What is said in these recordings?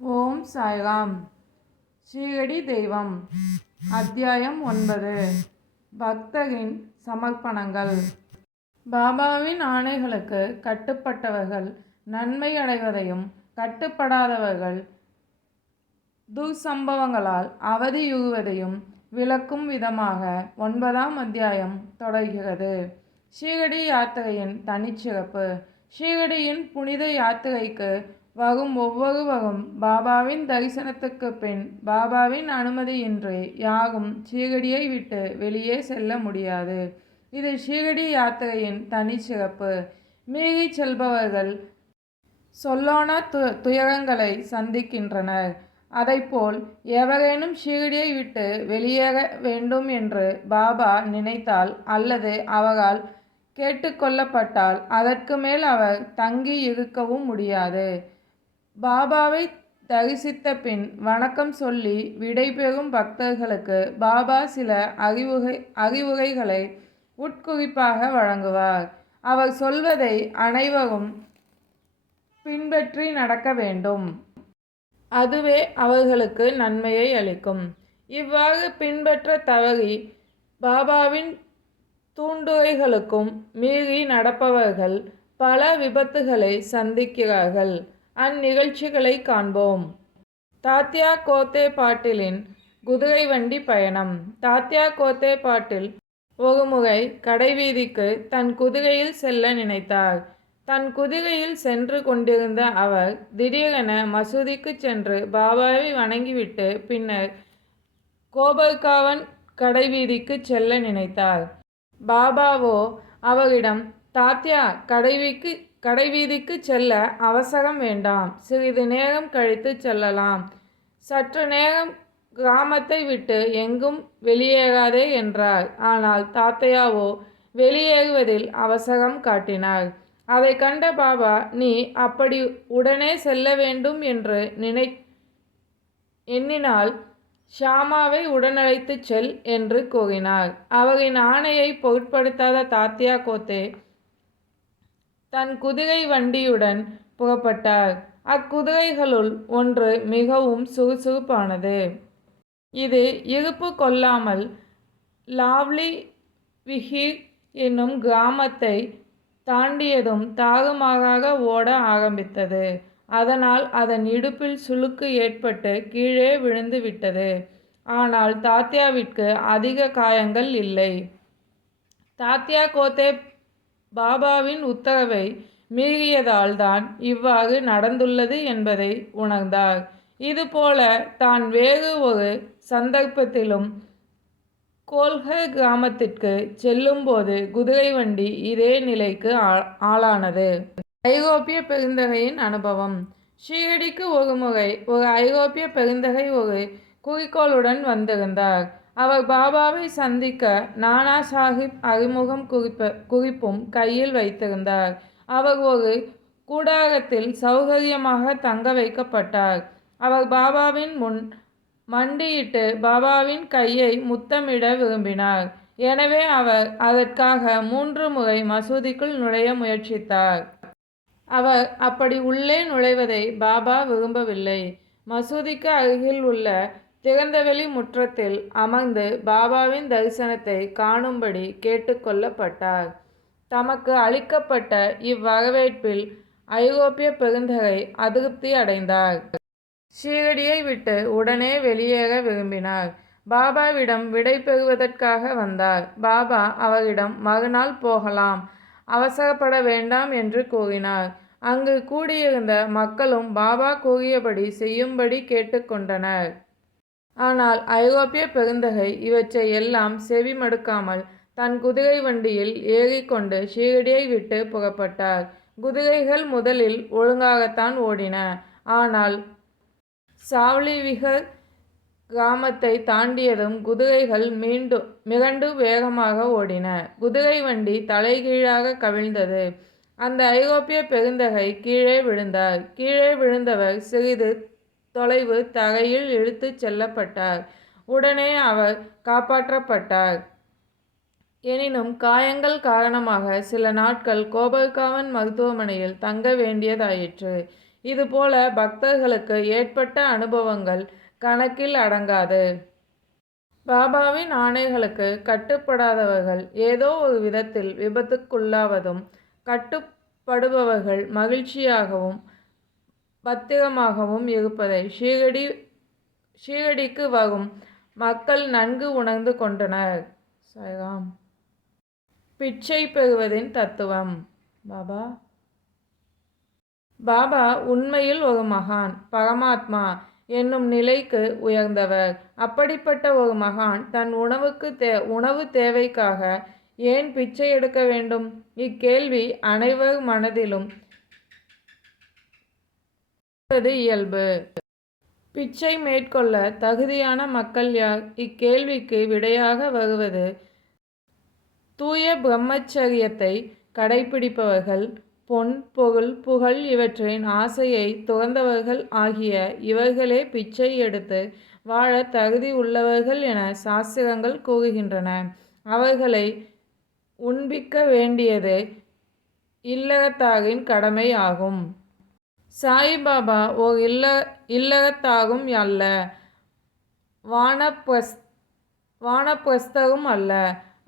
ஓம் சாய்ராம். ஸ்ரீரடி தெய்வம். அத்தியாயம் 9. பக்தரின் சமர்ப்பணங்கள். பாபாவின் ஆணைகளுக்கு கட்டுப்பட்டவர்கள் நன்மை அடைவதையும், கட்டுப்படாதவர்கள் துர்சம்பவங்களால் அவதியுறுவதையும் விளக்கும் விதமாக 9ஆம் அத்தியாயம் தொடர்கிறது. ஸ்ரீரடி யாத்திரையின் தனிச்சிறப்பு. ஸ்ரீரடியின் புனித யாத்திரைக்கு வரும் ஒவ்வொருவரும் பாபாவின் தரிசனத்துக்கு பின் பாபாவின் அனுமதியின்றி யாரும் ஸ்ரீரடியை விட்டு வெளியே செல்ல முடியாது. இது ஸ்ரீரடி யாத்திரையின் தனிச்சிறப்பு. மீறி செல்பவர்கள் சொல்லோனா துயரங்களை சந்திக்கின்றனர். அதைப்போல் எவரேனும் ஸ்ரீரடியை விட்டு வெளியேற வேண்டும் என்று பாபா நினைத்தால் அல்லது அவரால் கேட்டுக்கொள்ளப்பட்டால் அதற்கு மேல் அவர் தங்கி இருக்கவும் முடியாது. பாபாவை தரிசித்த பின் வணக்கம் சொல்லி விடைபெறும் பக்தர்களுக்கு பாபா சில அறிவுரைகளை உட்குறிப்பாக வழங்குவார். அவர் சொல்வதை அனைவரும் பின்பற்றி நடக்க வேண்டும். அதுவே அவர்களுக்கு நன்மையை அளிக்கும். இவ்வாறு பின்பற்ற தவறி பாபாவின் தூண்டுரைகளுக்கும் மீறி நடப்பவர்கள் பல விபத்துகளை சந்திக்கிறார்கள். அந்நிகழ்ச்சிகளை காண்போம். தாத்யா கோத்தே பாட்டிலின் குதிரை வண்டி பயணம். தாத்யா கோத்தே பாட்டில் ஒருமுறை கடைவீதிக்கு தன் குதிரையில் செல்ல நினைத்தார். தன் குதிரையில் சென்று கொண்டிருந்த அவர் திடீரென மசூதிக்கு சென்று பாபாவை வணங்கிவிட்டு பின்னர் கோபர்காவன் கடைவீதிக்கு செல்ல நினைத்தார். பாபாவோ அவரிடம், தாத்யா, கடைவீதிக்கு செல்ல அவசரம் வேண்டாம், சிறிது நேரம் கழித்து செல்லலாம், சற்று நேரம் கிராமத்தை விட்டு எங்கும் வெளியேறாதே என்றார். ஆனால் தாத்தையாவோ வெளியேறுவதில் அவசரம் காட்டினார். அதை கண்ட பாபா, நீ அப்படி உடனே செல்ல வேண்டும் என்று எண்ணினால் ஷாமாவை உடனழைத்துச் செல் என்று கூறினார். அவரின் ஆணையை பொருட்படுத்தாத தாத்யா கோத்தே தன் குதிரை வண்டியுடன் புறப்பட்டார். அக்குதிரைகளுள் ஒன்று மிகவும் சுறுசுறுப்பானது. இது இருப்பு கொள்ளாமல் லாவ்லி விஹீர் என்னும் கிராமத்தை தாண்டியதும் தாறுமாறாக ஓட ஆரம்பித்தது. அதனால் அதன் இடுப்பில் சுளுக்கு ஏற்பட்டு கீழே விழுந்து விட்டது. ஆனால் தாத்யாவிற்கு அதிக காயங்கள் இல்லை. தாத்யா கோத்தே பாபாவின் உத்தரவை மீறியதால் தான் இவ்வாறு நடந்துள்ளது என்பதை உணர்ந்தார். இதுபோல தான் வேறு ஒரு சந்தர்ப்பத்திலும் கோல்ஹர் கிராமத்திற்கு செல்லும்போது குதிரை வண்டி இதே நிலைக்கு ஆளானது. ஐரோப்பிய பெருந்தகையின் அனுபவம். ஸ்ரீரடிக்கு ஒருமுறை ஒரு ஐரோப்பிய பெருந்தகை ஒரு குறிக்கோளுடன் வந்திருந்தார். அவர் பாபாவை சந்திக்க நானா சாஹிப் அறிமுகம் குறிப்பும் கையில் வைத்திருந்தார். அவர் ஒரு கூடாரத்தில் சௌகரியமாக தங்க வைக்கப்பட்டார். அவர் பாபாவின் முன் மண்டியிட்டு பாபாவின் கையை முத்தமிட விரும்பினார். எனவே அவர் அதற்காக 3 முறை மசூதிக்குள் நுழைய முயற்சித்தார். அவர் அப்படி உள்ளே நுழைவதை பாபா விரும்பவில்லை. மசூதிக்கு அருகில் உள்ள திறந்தவெளி முற்றத்தில் அமர்ந்து பாபாவின் தரிசனத்தை காணும்படி கேட்டுக்கொள்ளப்பட்டார். தமக்கு அளிக்கப்பட்ட இவ்வரவேற்பில் ஐரோப்பிய பெருந்தகை அதிருப்தி அடைந்தார். ஸ்ரீரடியை விட்டு உடனே வெளியேற விரும்பினார். பாபாவிடம் விடை பெறுவதற்காக வந்தார். பாபா அவரிடம் மறுநாள் போகலாம், அவசரப்பட வேண்டாம் என்று கூறினார். அங்கு கூடியிருந்த மக்களும் பாபா கூறியபடி செய்யும்படி கேட்டுக்கொண்டனர். ஆனால் ஐரோப்பிய பெருந்தகை இவற்றை எல்லாம் செவி மடுக்காமல் தன் குதிரை வண்டியில் ஏறிக்கொண்டு ஸ்ரீரடியை விட்டு புறப்பட்டார். குதிரைகள் முதலில் ஒழுங்காகத்தான் ஓடின. ஆனால் சாவ்லிவிஹர் கிராமத்தை தாண்டியதும் குதிரைகள் மிரண்டு வேகமாக ஓடின. குதிரை வண்டி தலைகீழாக கவிழ்ந்தது. அந்த ஐரோப்பிய பெருந்தகை கீழே விழுந்தார். கீழே விழுந்தவர் சிறிது தொலைவு தரையில் இழுத்துச் செல்லப்பட்டார். உடனே அவர் காப்பாற்றப்பட்டார். எனினும் காயங்கள் காரணமாக சில நாட்கள் கோபர்காவன் மருத்துவமனையில் தங்க வேண்டியதாயிற்று. இதுபோல பக்தர்களுக்கு ஏற்பட்ட அனுபவங்கள் கணக்கில் அடங்காது. பாபாவின் ஆணைகளுக்கு கட்டுப்படாதவர்கள் ஏதோ ஒரு விதத்தில் விபத்துக்குள்ளாவதும், கட்டுப்படுபவர்கள் மகிழ்ச்சியாகவும் பத்திரமாகவும் இருப்பதை ஷீரடிக்கு வரும் மக்கள் நன்கு உணர்ந்து கொண்டனர். சாய்ராம். பிச்சை பெறுவதின் தத்துவம். பாபா உண்மையில் ஒரு மகான், பரமாத்மா என்னும் நிலைக்கு உயர்ந்தவர். அப்படிப்பட்ட ஒரு மகான் தன் உணவு தேவைக்காக ஏன் பிச்சை எடுக்க வேண்டும்? இக்கேள்வி அனைவர் மனதிலும் இயல்பு. பிச்சை மேற்கொள்ள தகுதியான மக்கள் யார்? இக்கேள்விக்கு விடையாக வருவது தூய பிரம்மச்சரியத்தை கடைப்பிடிப்பவர்கள், பொன், பொருள், புகழ் இவற்றின் ஆசையை துறந்தவர்கள் ஆகிய இவர்களே பிச்சை எடுத்து வாழ தகுதி உள்ளவர்கள் என சாஸ்திரங்கள் கூறுகின்றன. அவர்களை உண்பிக்க வேண்டியது இல்லறத்தாரின் கடமை ஆகும். சாயிபாபா ஓர் இல்லறத்தாரும் அல்ல, வானப்பிரஸ்தரும் அல்ல.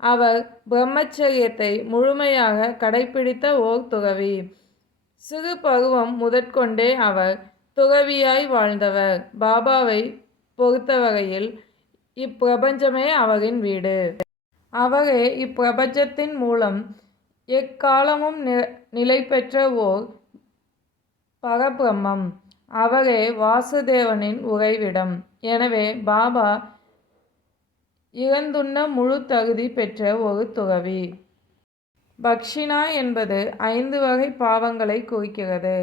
அவர் பிரம்மச்சரியத்தை முழுமையாக கடைப்பிடித்த ஓர் துறவி. சிறு பருவம் முதற்கொண்டே அவர் துறவியாய் வாழ்ந்தவர். பாபாவை பொறுத்தவரையில் இப்பிரபஞ்சமே அவரின் வீடு. அவரே இப்பிரபஞ்சத்தின் மூலம் எக்காலமும் நிலை பெற்ற ஓர் பரபிரம்மம். அவரே வாசுதேவனின் உறைவிடம். எனவே பாபா இறந்துண்ண முழு தகுதி பெற்ற ஒரு துறவி. பக்ஷினா என்பது 5 வகை பாவங்களை குறிக்கிறது.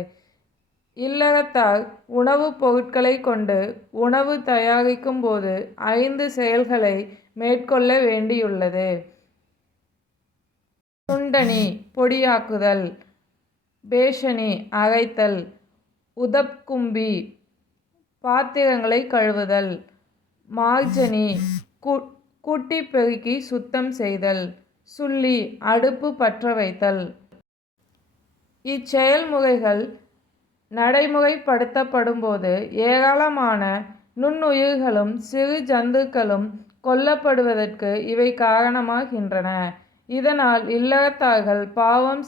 இல்லறத்தார் உணவுப் பொருட்களை கொண்டு உணவு தயாரிக்கும் போது 5 செயல்களை மேற்கொள்ள வேண்டியுள்ளது. சுண்டனி பொடியாக்குதல், பேஷனி அரைத்தல், உதப்கும்பி பாத்திரங்களை கழுவுதல், மார்ஜனி கூட்டி பெருக்கி சுத்தம் செய்தல், சுள்ளி அடுப்பு பற்ற வைத்தல். இச்செயல்முறைகள் நடைமுறைப்படுத்தப்படும்போது ஏராளமான நுண்ணுயிர்களும் சிறு ஜந்துக்களும் கொல்லப்படுவதற்கு இவை காரணமாகின்றன. இதனால் இல்லறத்தார்கள் பாவம்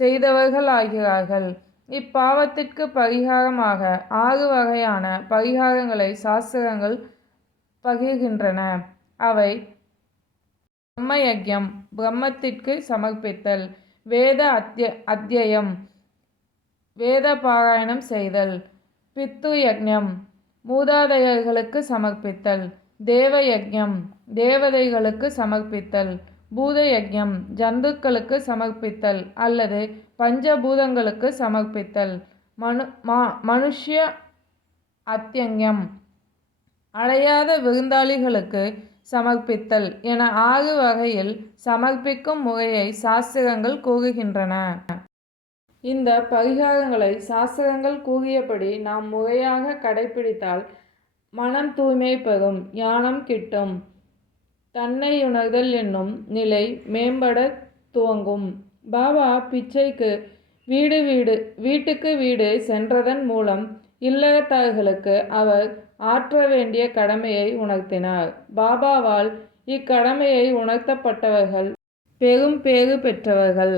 செய்தவர்களாகிறார்கள். இப்பாவத்திற்கு பரிகாரமாக 6 வகையான பரிகாரங்களை சாஸ்திரங்கள் பகிர்கின்றன. அவை பிரம்ம யக்ஞம், பிரம்மத்திற்கு சமர்ப்பித்தல், வேத அத்யயம், வேத பாராயணம் செய்தல், பித்ரு யக்ஞம், மூதாதையர்களுக்கு சமர்ப்பித்தல், தேவ யக்ஞம், தேவதைகளுக்கு சமர்ப்பித்தல், பூத யக்ஞம், ஜந்துக்களுக்கு சமர்ப்பித்தல் அல்லது பஞ்சபூதங்களுக்கு சமர்ப்பித்தல், மனுஷ்ய அத்யங்கம், அடையாத விருந்தாளிகளுக்கு சமர்ப்பித்தல் என 6 வகையில் சமர்ப்பிக்கும் முறையை சாஸ்திரங்கள் கூறுகின்றன. இந்த பரிகாரங்களை சாஸ்திரங்கள் கூறியபடி நாம் முறையாக கடைப்பிடித்தால் மனம் தூய்மை பெறும், ஞானம் கிட்டும், தன்னையுணர்தல் என்னும் நிலை மேம்பட துவங்கும். பாபா பிச்சைக்கு வீட்டுக்கு வீடு சென்றதன் மூலம் இல்லறத்தார்களுக்கு அவர் ஆற்ற வேண்டிய கடமையை உணர்த்தினார். பாபாவால் இக்கடமையை உணர்த்தப்பட்டவர்கள் பெரும் பேறு பெற்றவர்கள்.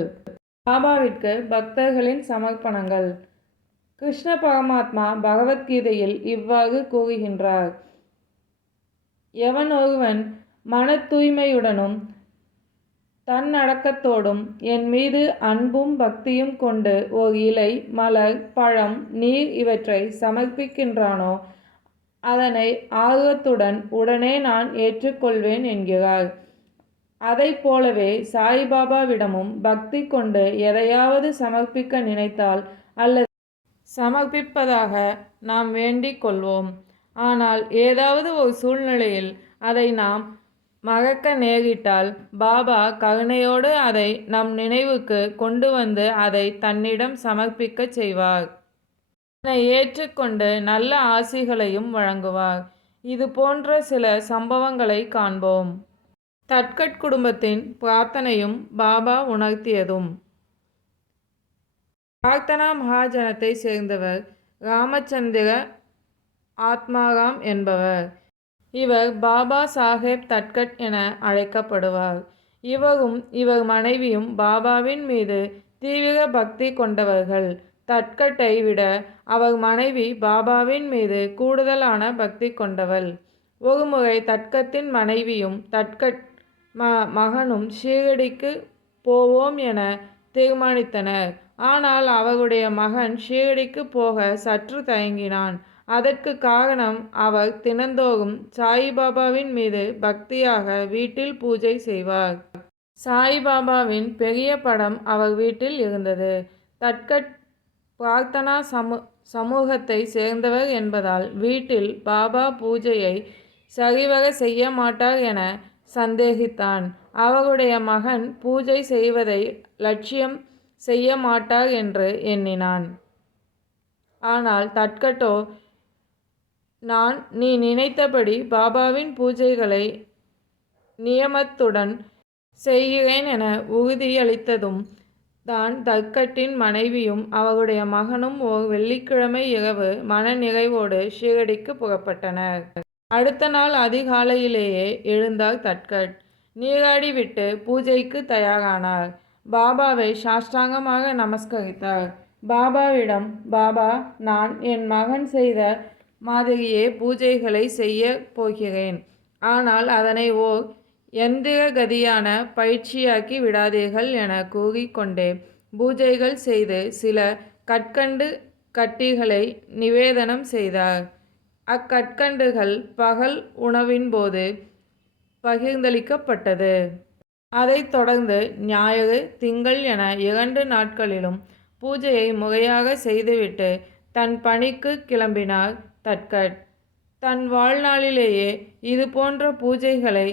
பாபாவிற்கு பக்தர்களின் சமர்ப்பணங்கள். கிருஷ்ண பரமாத்மா பகவத்கீதையில் இவ்வாறு கூறுகின்றார்: எவன் ஒருவன் மன தூய்மையுடனும் தன்னடக்கத்தோடும் என் மீது அன்பும் பக்தியும் கொண்டு ஓர் இலை, மலர், பழம், நீர் இவற்றை சமர்ப்பிக்கின்றானோ அதனை ஆர்வத்துடன் உடனே நான் ஏற்றுக்கொள்வேன் என்கிறார். அதைப் போலவே சாய்பாபாவிடமும் பக்தி கொண்டு எதையாவது சமர்ப்பிக்க நினைத்தால் அல்லது சமர்ப்பிப்பதாக நாம் வேண்டிக் கொள்வோம். ஆனால் ஏதாவது ஒரு சூழ்நிலையில் அதை நாம் மறக்க நேரிட்டால் பாபா கருணையோடு அதை நம் நினைவுக்கு கொண்டு வந்து அதை தன்னிடம் சமர்ப்பிக்கச் செய்வார். அதனை ஏற்றுக்கொண்டு நல்ல ஆசிகளையும் வழங்குவார். இது போன்ற சில சம்பவங்களை காண்போம். தட்கட் குடும்பத்தின் பிரார்த்தனையும் பாபா உணர்த்தியதும். பிரார்த்தனா மகாஜனத்தை சேர்ந்தவர் ராமச்சந்திர ஆத்மாராம் என்பவர். இவர் பாபா சாஹேப் தட்கட் என அழைக்கப்படுவார். இவரும் இவர் மனைவியும் பாபாவின் மீது தீவிர பக்தி கொண்டவர்கள். தட்கட்டை விட அவர் மனைவி பாபாவின் மீது கூடுதலான பக்தி கொண்டவள். ஒருமுறை தட்கத்தின் மனைவியும் தட்கட் மகனும் ஷீரடிக்கு போவோம் என தீர்மானித்தனர். ஆனால் அவருடைய மகன் ஷீரடிக்கு போக சற்று தயங்கினான். அதற்கு காரணம் அவர் தினந்தோறும் சாயிபாபாவின் மீது பக்தியாக வீட்டில் பூஜை செய்வார். சாயிபாபாவின் பெரிய படம் அவர் வீட்டில் இருந்தது. தட்கட் பிரார்த்தனா சமூகத்தை சேர்ந்தவர் என்பதால் வீட்டில் பாபா பூஜையை சரிவர செய்ய மாட்டார் என சந்தேகித்தான். அவருடைய மகன் பூஜை செய்வதை லட்சியம் செய்ய மாட்டார் என்று எண்ணினான். ஆனால் தட்கட்டோ நீ நினைத்தபடி பாபாவின் பூஜைகளை நியமத்துடன் செய்கிறேன் என உறுதியளித்ததும் தான் தட்கட்டின் மனைவியும் அவருடைய மகனும் ஓர் வெள்ளிக்கிழமை இரவு மன நிறைவோடு ஷீரடிக்கு புறப்பட்டனர். அடுத்த நாள் அதிகாலையிலேயே எழுந்தார் தட்கட். நீராடிவிட்டு பூஜைக்கு தயாரானார். பாபாவை சாஷ்டாங்கமாக நமஸ்கரித்தார். பாபாவிடம், பாபா, நான் என் மகன் செய்த மாதிரியே பூஜைகளை செய்ய போகிறேன். ஆனால் அதனை ஓர் எந்திரகதியான பயிற்சியாக்கி விடாதீர்கள் என கூறிக்கொண்டே பூஜைகள் செய்து சில கற்கண்டு கட்டிகளை நிவேதனம் செய்தார். அக்கற்கண்டுகள் பகல் உணவின் போது பகிர்ந்தளிக்கப்பட்டது. அதைத் தொடர்ந்து ஞாயிறு, திங்கள் என 2 நாட்களிலும் பூஜையை முறையாக செய்துவிட்டு தன் பணிக்கு கிளம்பினார் தட்கட். தன் வாழ்நாளிலேயே இதுபோன்ற பூஜைகளை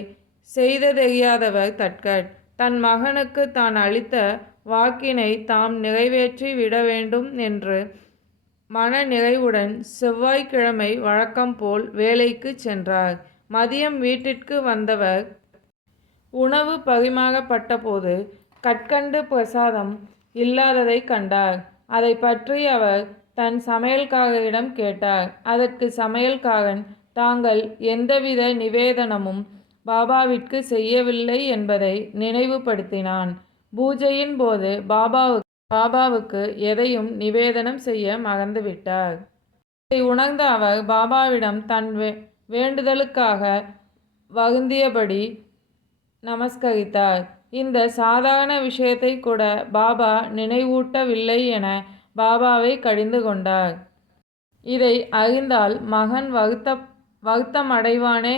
செய்ததெரியாதவர் தட்கட். தன் மகனுக்கு தான் அளித்த வாக்கினை தாம் நிறைவேற்றி விட வேண்டும் என்று மன நிறைவுடன் செவ்வாய்க்கிழமை வழக்கம் போல் வேலைக்கு சென்றார். மதியம் வீட்டிற்கு வந்தவர் உணவு பரிமாறப்பட்டபோது கற்கண்டு பிரசாதம் இல்லாததை கண்டார். அதை பற்றி அவர் தன் சமையல்காரரிடம் கேட்டார். அதற்கு சமையல்காரன் தாங்கள் எந்தவித நிவேதனமும் பாபாவிற்கு செய்யவில்லை என்பதை நினைவுபடுத்தினான். பூஜையின் போது பாபாவுக்கு எதையும் நிவேதனம் செய்ய மறந்துவிட்டார். இதை உணர்ந்த அவர் பாபாவிடம் தன் வேண்டுதலுக்காக வருந்தியபடி நமஸ்கரித்தார். இந்த சாதாரண விஷயத்தை கூட பாபா நினைவூட்டவில்லை என பாபாவை கடிந்து கொண்டார். இதை அறிந்தால் மகன் வருத்தமடைவானே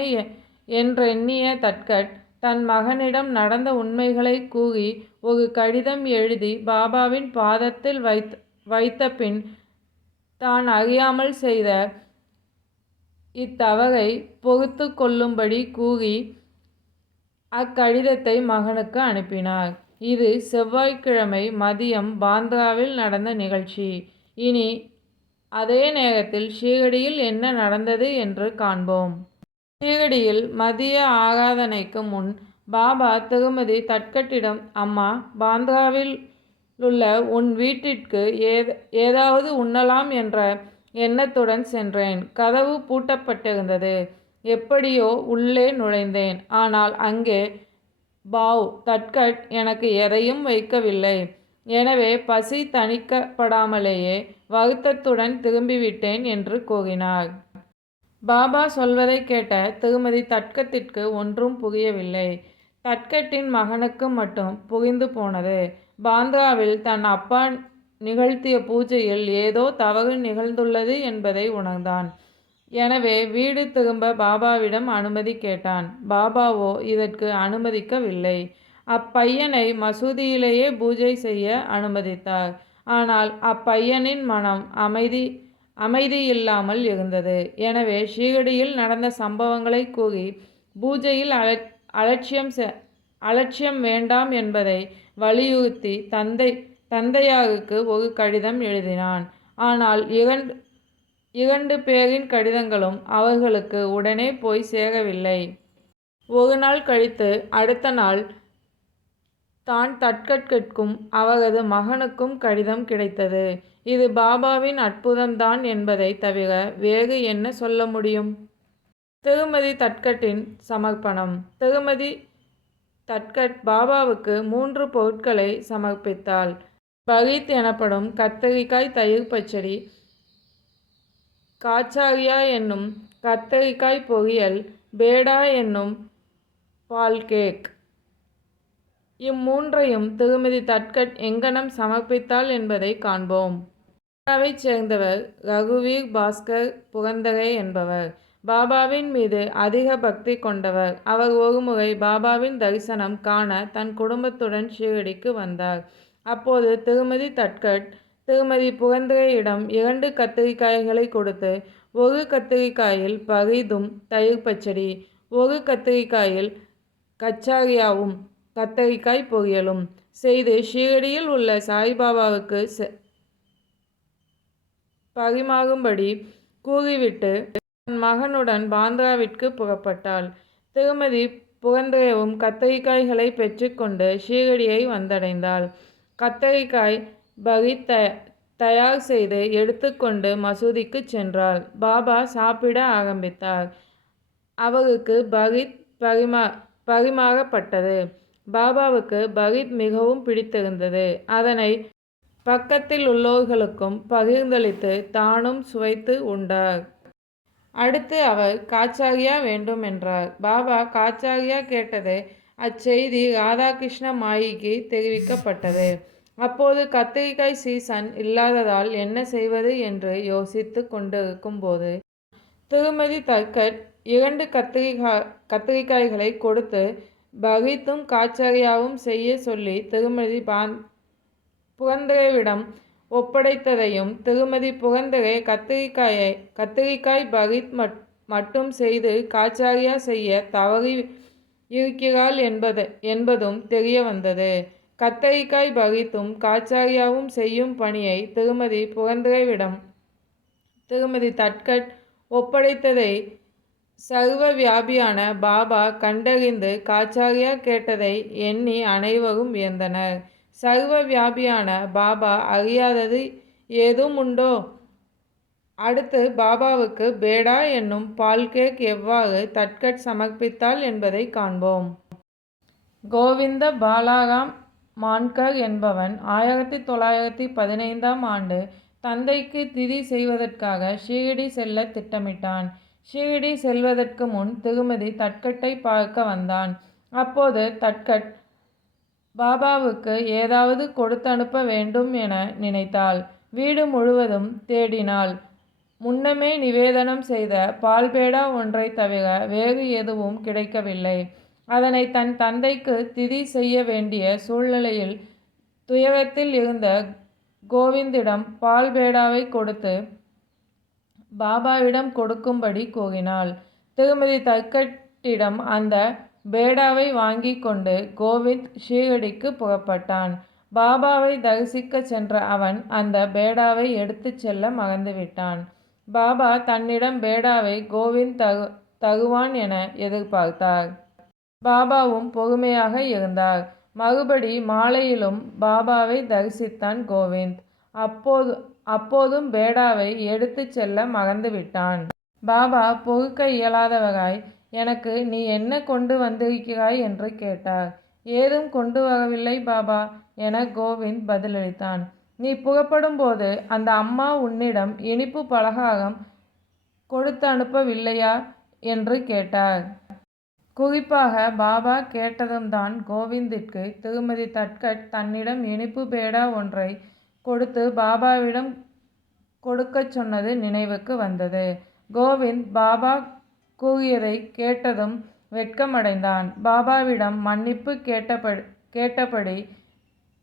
என்றெண்ணிய தட்கட் தன் மகனிடம் நடந்த உண்மைகளை கூறி ஒரு கடிதம் எழுதி பாபாவின் பாதத்தில் வைத்த பின் தான் அறியாமல் செய்த இத்தவறை பொறுத்து கொள்ளும்படி கூறி அக்கடிதத்தை மகனுக்கு அனுப்பினார். இது செவ்வாய்க்கிழமை மதியம் பாந்திராவில் நடந்த நிகழ்ச்சி. இனி அதே நேரத்தில் ஷீரடியில் என்ன நடந்தது என்று காண்போம். ஷீரடியில் மதிய ஆராதனைக்கு முன் பாபா திருமதி தட்கட்டிடம், அம்மா, பாந்திராவில் உள்ள உன் வீட்டிற்கு ஏதாவது உண்ணலாம் என்ற எண்ணத்துடன் சென்றேன். கதவு பூட்டப்பட்டிருந்தது. எப்படியோ உள்ளே நுழைந்தேன். ஆனால் அங்கே தட்கட் எனக்கு எதையும் வைக்கவில்லை. எனவே பசி தணிக்கப்படாமலேயே வருத்தத்துடன் திரும்பிவிட்டேன் என்று கூறினார். பாபா சொல்வதை கேட்ட திருமதி தட்கத்திற்கு ஒன்றும் புரியவில்லை. தட்கட்டின் மகனுக்கு மட்டும் புரிந்து போனது. பாந்திராவில் தன் அப்பா நிகழ்த்திய பூஜையில் ஏதோ தவறு நிகழ்ந்துள்ளது என்பதை உணர்ந்தான். எனவே வீடு திரும்ப பாபாவிடம் அனுமதி கேட்டான். பாபாவோ இதற்கு அனுமதிக்கவில்லை. அப்பையனை மசூதியிலேயே பூஜை செய்ய அனுமதித்தார். ஆனால் அப்பையனின் மனம் அமைதியில்லாமல் இருந்தது. எனவே ஷீரடியில் நடந்த சம்பவங்களை கூறி பூஜையில் அலட்சியம் வேண்டாம் என்பதை வலியுறுத்தி தந்தையாருக்கு ஒரு கடிதம் எழுதினான். ஆனால் 2 பேரின் கடிதங்களும் அவர்களுக்கு உடனே போய் சேரவில்லை. ஒரு நாள் கழித்து அடுத்த நாள் தான் தட்கட்டிற்கும் அவரது மகனுக்கும் கடிதம் கிடைத்தது. இது பாபாவின் அற்புதம்தான் என்பதை தவிர வேறு என்ன சொல்ல முடியும்? திருமதி தட்கட்டின் சமர்ப்பணம். திருமதி தட்கட் பாபாவுக்கு 3 பொருட்களை சமர்ப்பித்தாள். பகீத் எனப்படும் கத்தரிக்காய் தயிர் பச்சடி, காச்சாரியா என்னும் கத்தரிக்காய் பொரியல், பேடா என்னும் பால் கேக். இம்மூன்றையும் திருமதி தட்கட் எங்கனம் சமர்ப்பித்தாள் என்பதை காண்போம். பாபாவைச் சேர்ந்தவர் ரகுவீர் பாஸ்கர் புரந்தரே என்பவர். பாபாவின் மீது அதிக பக்தி கொண்டவர். அவர் ஒருமுறை பாபாவின் தரிசனம் காண தன் குடும்பத்துடன் ஷீரடிக்கு வந்தார். அப்போது திருமதி தட்கட் திருமதி புரந்தரேயிடம் 2 கத்தரிக்காய்களை கொடுத்து, ஒரு கத்தரிக்காயில் பகீதும் தயிர் பச்சடி, ஒரு கத்தரிக்காயில் கச்சாரியாவும் கத்தரிக்காய் பொரியலும் செய்து ஷீரடியில் உள்ள சாய்பாபாவுக்கு பரிமாறும்படி கூறிவிட்டு தன் மகனுடன் பாந்திராவிற்கு புறப்பட்டாள். திருமதி புரந்தரேவும் கத்தரிக்காய்களை பெற்றுக்கொண்டு ஷீரடியை வந்தடைந்தாள். கத்தரிக்காய் பகீத் தயார் செய்து எடுத்துக்கொண்டு மசூதிக்கு சென்றாள். பாபா சாப்பிட ஆரம்பித்தார். அவருக்கு பகீத் பரிமாறப்பட்டது. பாபாவுக்கு பகீத் மிகவும் பிடித்திருந்தது. அதனை பக்கத்தில் உள்ளோர்களுக்கும் பகிர்ந்தளித்து தானும் சுவைத்து உண்டார். அடுத்து அவர் காச்சாரியா வேண்டும் என்றார். பாபா காச்சாரியா கேட்டது. அச்செய்தி ராதாகிருஷ்ண மாயிக்கு தெரிவிக்கப்பட்டது. அப்போது கத்தரிக்காய் சீசன் இல்லாததால் என்ன செய்வது என்று யோசித்து கொண்டிருக்கும் போது திருமதி தட்கட் 2 கத்தரிக்காய்களை கொடுத்து பகீத்தும் காச்சாரியாவும் செய்ய சொல்லி திருமதி புரந்தரேவிடம் ஒப்படைத்ததையும், திருமதி புரந்தரே கத்தரிக்காய் பகீத் மட்டும் செய்து காச்சாரியா செய்ய தவறி இருக்கிறாள் என்பதும் தெரிய வந்தது. கத்தரிக்காய் பகீத்தும் காச்சாரியாவும் செய்யும் பணியை திருமதி புரந்தரேவிடம் திருமதி தட்கட் ஒப்படைத்ததை சர்வ வியாபியான பாபா கண்டறிந்து காச்சாரியா கேட்டதை எண்ணி அனைவரும் வியந்தனர். சர்வ வியாபியான பாபா அறியாதது ஏதும் உண்டோ? அடுத்து பாபாவுக்கு பேடா என்னும் பால் கேக் எவ்வாறு தட்கட் சமர்ப்பித்தாள் என்பதை காண்போம். கோவிந்த பாலாராம் மான்கர் என்பவன் 1915ஆம் ஆண்டு தந்தைக்கு திதி செய்வதற்காக ஷீரடி செல்ல திட்டமிட்டான். ஷீரடி செல்வதற்கு முன் திருமதி தட்கட்டை பார்க்க வந்தான். அப்போது தட்கட் பாபாவுக்கு ஏதாவது கொடுத்தனுப்ப வேண்டும் என நினைத்தாள். வீடு முழுவதும் தேடினாள். முன்னமே நிவேதனம் செய்த பால்பேடா ஒன்றை தவிர வேறு எதுவும் கிடைக்கவில்லை. அதனை தன் தந்தைக்கு திதி செய்ய வேண்டிய சூழ்நிலையில் துயரத்தில் இருந்த கோவிந்திடம் பால்பேடாவை கொடுத்து பாபாவிடம் கொடுக்கும்படி கூறினாள். திருமதி தட்கட்டிடம் அந்த பேடாவை வாங்கி கொண்டு கோவிந்த் ஷீரடிக்கு புறப்பட்டான். பாபாவை தரிசிக்க சென்ற அவன் அந்த பேடாவை எடுத்துச் செல்ல மறந்துவிட்டான். பாபா தன்னிடம் பேடாவை கோவிந்த் தருவான் என எதிர்பார்த்தார். பாபாவும் பொறுமையாக இருந்தார். மறுபடி மாலையிலும் பாபாவை தரிசித்தான் கோவிந்த். அப்போதும் பேடாவை எடுத்துச் செல்ல மறந்துவிட்டான். பாபா பொறுக்க இயலாதவராய், எனக்கு நீ என்ன கொண்டு வந்திருக்கிறாய் என்று கேட்டார். ஏதும் கொண்டு வரவில்லை பாபா என கோவிந்த் பதிலளித்தான். நீ புறப்படும் போது அந்த அம்மா உன்னிடம் இனிப்பு பலகாரம் கொடுத்து அனுப்பவில்லையா என்று கேட்டார். குறிப்பாக பாபா கேட்டதும் தான் கோவிந்திற்கு திருமதி தட்கட் தன்னிடம் இனிப்பு பேடா ஒன்றை கொடுத்து பாபாவிடம் கொடுக்கச் சொன்னது நினைவுக்கு வந்தது. கோவிந்த் பாபா கூறியதை கேட்டதும் வெட்கமடைந்தான். பாபாவிடம் மன்னிப்பு கேட்டபடி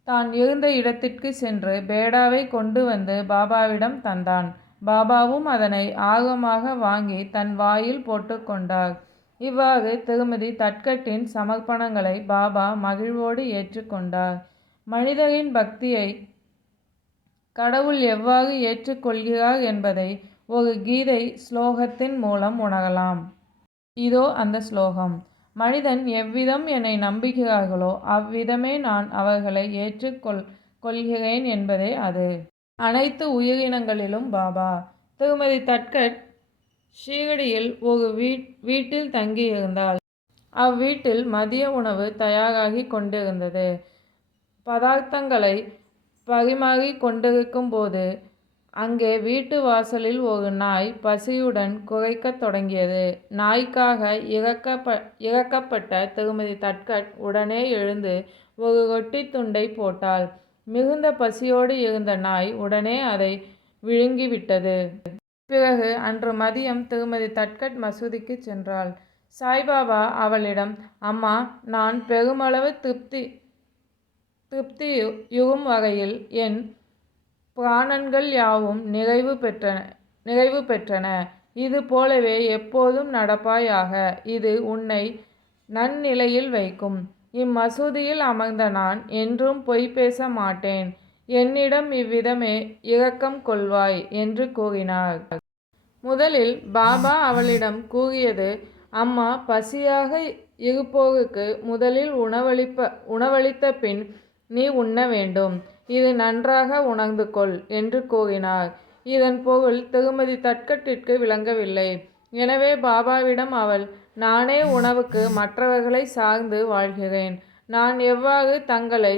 தான் இருந்த இடத்திற்கு சென்று பேடாவை கொண்டு வந்து பாபாவிடம் தந்தான். பாபாவும் அதனை ஆர்வமாக வாங்கி தன் வாயில் போட்டுக்கொண்டார். இவ்வாறு திருமதி தட்கட்டின் சமர்ப்பணங்களை பாபா மகிழ்வோடு ஏற்றுக்கொண்டார். மனிதரின் பக்தியை கடவுள் எவ்வாறு ஏற்றுக்கொள்கிறார் என்பதை ஒரு கீதை ஸ்லோகத்தின் மூலம் உணரலாம். இதோ அந்த ஸ்லோகம். மனிதன் எவ்விதம் என்னை நம்புகிறார்களோ அவ்விதமே நான் அவர்களை கொள்கிறேன் என்பதே அது. அனைத்து உயிரினங்களிலும் பாபா. திருமதி தட்கட் ஷீரடியில் ஒரு வீட்டில் தங்கியிருந்தாள். அவ்வீட்டில் மதிய உணவு தயாராகி கொண்டிருந்தது. பதார்த்தங்களை பரிமாறி கொண்டிருக்கும் போது அங்கே வீட்டு வாசலில் ஒரு நாய் பசியுடன் குரைக்கத் தொடங்கியது. நாய்க்காக இறக்கப்பட்ட திருமதி தட்கட் உடனே எழுந்து ஒரு ரொட்டி துண்டை போட்டாள். மிகுந்த பசியோடு இருந்த நாய் உடனே அதை விழுங்கிவிட்டது. பிறகு அன்று மதியம் திருமதி தட்கட் மசூதிக்கு சென்றாள். சாய்பாபா அவளிடம், அம்மா, நான் பெருமளவு திருப்தியுறும் வகையில் என் பிராணன்கள் யாவும் நிறைவு பெற்றன. இது போலவே எப்போதும் நடப்பாயாக. இது உன்னை நன்னிலையில் வைக்கும். இம்மசூதியில் அமர்ந்த நான் என்றும் பொய் பேச மாட்டேன். என்னிடம் இவ்விதமே இரக்கம் கொள்வாய் என்று கூறினார். முதலில் பாபா அவளிடம் கூறியது, அம்மா, பசியாக இருப்போருக்கு முதலில் உணவளித்த பின் நீ உண்ண வேண்டும். இது நன்றாக உணர்ந்து கொள் என்று கூறினார். இதன் பொருள் திருமதி தட்கட்டிற்கு விளங்கவில்லை. எனவே பாபாவிடம் அவள், நானே உணவுக்கு மற்றவர்களை சார்ந்து வாழ்கிறேன். நான் எவ்வாறு தங்களை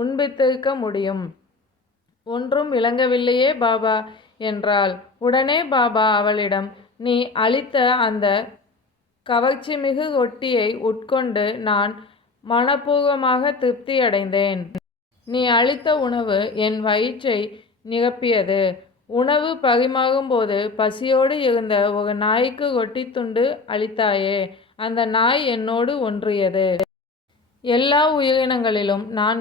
உண்பித்திருக்க முடியும்? ஒன்றும் விளங்கவில்லையே பாபா என்றாள். உடனே பாபா அவளிடம், நீ அளித்த அந்த கவர்ச்சிமிகு ரொட்டியை உட்கொண்டு நான் மனப்பூர்வமாக திருப்தியடைந்தேன். நீ அளித்த உணவு என் வயிற்றை நிரப்பியது. உணவு பரிமாறும்போது பசியோடு இருந்த ஒரு நாய்க்கு ரொட்டி துண்டு அளித்தாயே, அந்த நாய் என்னோடு ஒன்றியது. எல்லா உயிரினங்களிலும் நான்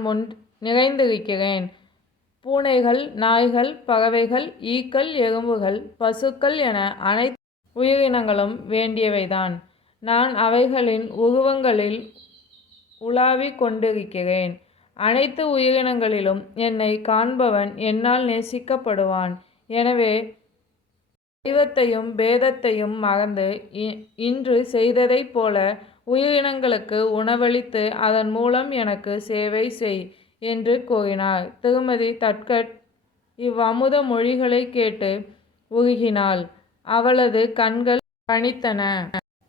நிறைந்திருக்கிறேன். பூனைகள், நாய்கள், பறவைகள், ஈக்கள், எறும்புகள், பசுக்கள் என அனைத்து உயிரினங்களும் வேண்டியவைதான். நான் அவைகளின் உருவங்களில் உலாவிக் கொண்டிருக்கிறேன். அனைத்து உயிரினங்களிலும் என்னை காண்பவன் என்னால் நேசிக்கப்படுவான். எனவே தெய்வத்தையும் பேதத்தையும் மறந்து இன்று செய்ததைப் போல உயிரினங்களுக்கு உணவளித்து அதன் மூலம் எனக்கு சேவை செய் என்று கூறினார். திருமதி தட்கட் இவ்வமுத மொழிகளை கேட்டு உருகினாள். அவளது கண்கள் பனித்தன.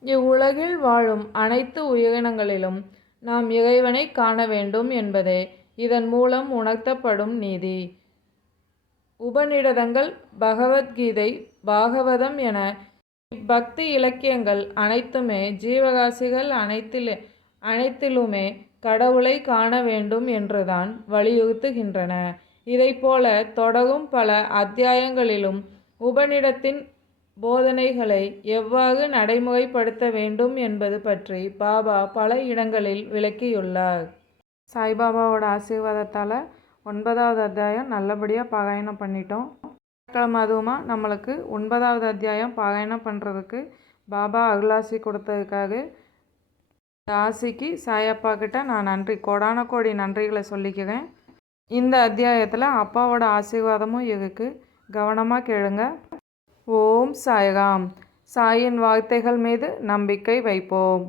இவ்வுலகில் வாழும் அனைத்து உயிரினங்களிலும் நாம் இறைவனை காண வேண்டும் என்பதே இதன் மூலம் உணர்த்தப்படும் நீதி. உபநிடதங்கள், பகவத்கீதை, பாகவதம் என பக்தி இலக்கியங்கள் அனைத்துமே ஜீவராசிகள் அனைத்திலுமே கடவுளை காண வேண்டும் என்றுதான் வலியுறுத்துகின்றன. இதைப்போல தொடரும் பல அத்தியாயங்களிலும் உபநிடத்தின் போதனைகளை எவ்வாறு நடைமுறைப்படுத்த வேண்டும் என்பது பற்றி பாபா பல இடங்களில் விளக்கியுள்ளார். சாய்பாபாவோட ஆசீர்வாதத்தால் 9வது அத்தியாயம் நல்லபடியாக பாராயணம் பண்ணிட்டோம். கிழமை அதுவுமா நம்மளுக்கு 9வது அத்தியாயம் பாராயணம் பண்ணுறதுக்கு பாபா அருளாசி கொடுத்ததுக்காக ஆசிக்கு சாயப்பா கிட்ட நான் கோடான கோடி நன்றிகளை சொல்லிக்கிறேன். இந்த அத்தியாயத்தில் அப்பாவோட ஆசீர்வாதமும் இருக்குது. கவனமாக கேளுங்க. ஓம் சாய்ராம். சாயின் வார்த்தைகள் மீது நம்பிக்கை வைப்போம்.